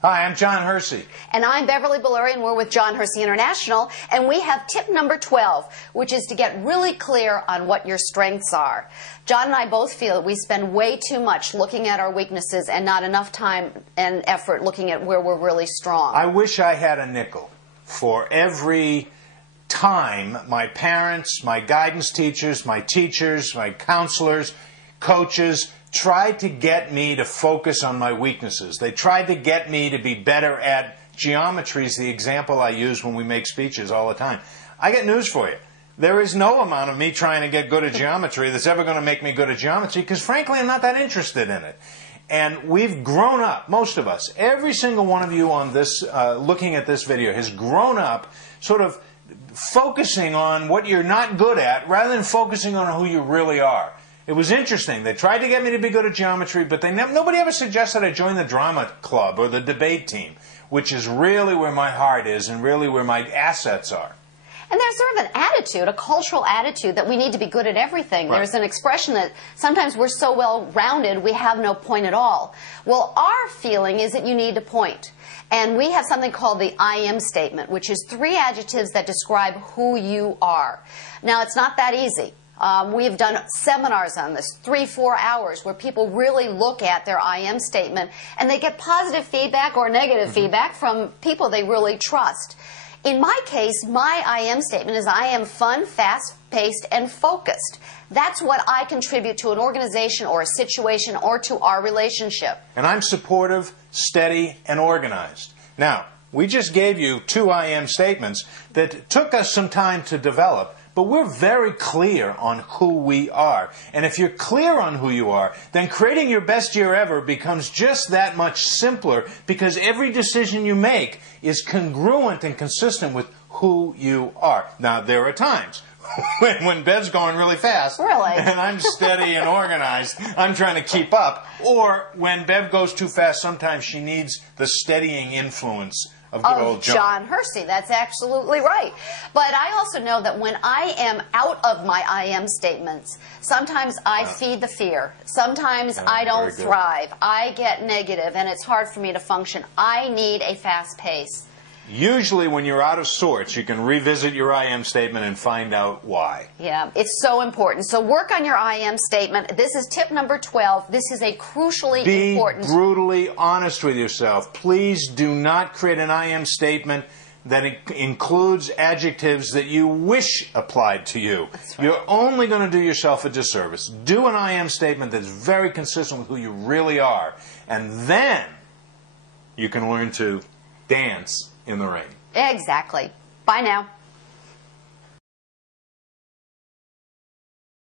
Hi, I'm John Hersey. And I'm Beverly Belluri, and we're with John Hersey International. And we have tip number 12, which is to get really clear on what your strengths are. John and I both feel that we spend way too much looking at our weaknesses and not enough time and effort looking at where we're really strong. I wish I had a nickel for every time my parents, my guidance teachers, my teachers, my counselors, coaches tried to get me to focus on my weaknesses. They tried to get me to be better at geometry, is the example I use when we make speeches all the time. I got news for you. There is no amount of me trying to get good at geometry that's ever going to make me good at geometry, because frankly I'm not that interested in it. And we've grown up, most of us, every single one of you on this, looking at this video, has grown up sort of focusing on what you're not good at rather than focusing on who you really are. It was interesting. They tried to get me to be good at geometry, but nobody ever suggested I join the drama club or the debate team, which is really where my heart is and really where my assets are. And there's sort of an attitude, a cultural attitude, that we need to be good at everything. Right. There's an expression that sometimes we're so well-rounded we have no point at all. Well, our feeling is that you need to point. And we have something called the I am statement, which is 3 adjectives that describe who you are. Now, it's not that easy. We have done seminars on this, 3-4 hours, where people really look at their I am statement and they get positive feedback or negative feedback from people they really trust. In my case, my I am statement is I am fun, fast-paced, and focused. That's what I contribute to an organization or a situation or to our relationship. And I'm supportive, steady, and organized. Now, we just gave you 2 I am statements that took us some time to develop. But we're very clear on who we are. And if you're clear on who you are, then creating your best year ever becomes just that much simpler, because every decision you make is congruent and consistent with who you are. Now, there are times when Bev's going really fast, and I'm steady and organized, I'm trying to keep up. Or when Bev goes too fast, sometimes she needs the steadying influence of good old John Hersey. That's absolutely right. But I also know that when I am out of my I am statements, sometimes I feed the fear. Sometimes I don't thrive. I get negative, and it's hard for me to function. I need a fast pace. Usually when you're out of sorts, you can revisit your I am statement and find out why. Yeah, it's so important. So work on your I am statement. This is tip number 12. This is a crucially important... Be brutally honest with yourself. Please do not create an I am statement that includes adjectives that you wish applied to you. That's right. You're only going to do yourself a disservice. Do an I am statement that's very consistent with who you really are. And then you can learn to dance in the rain. Exactly. Bye now.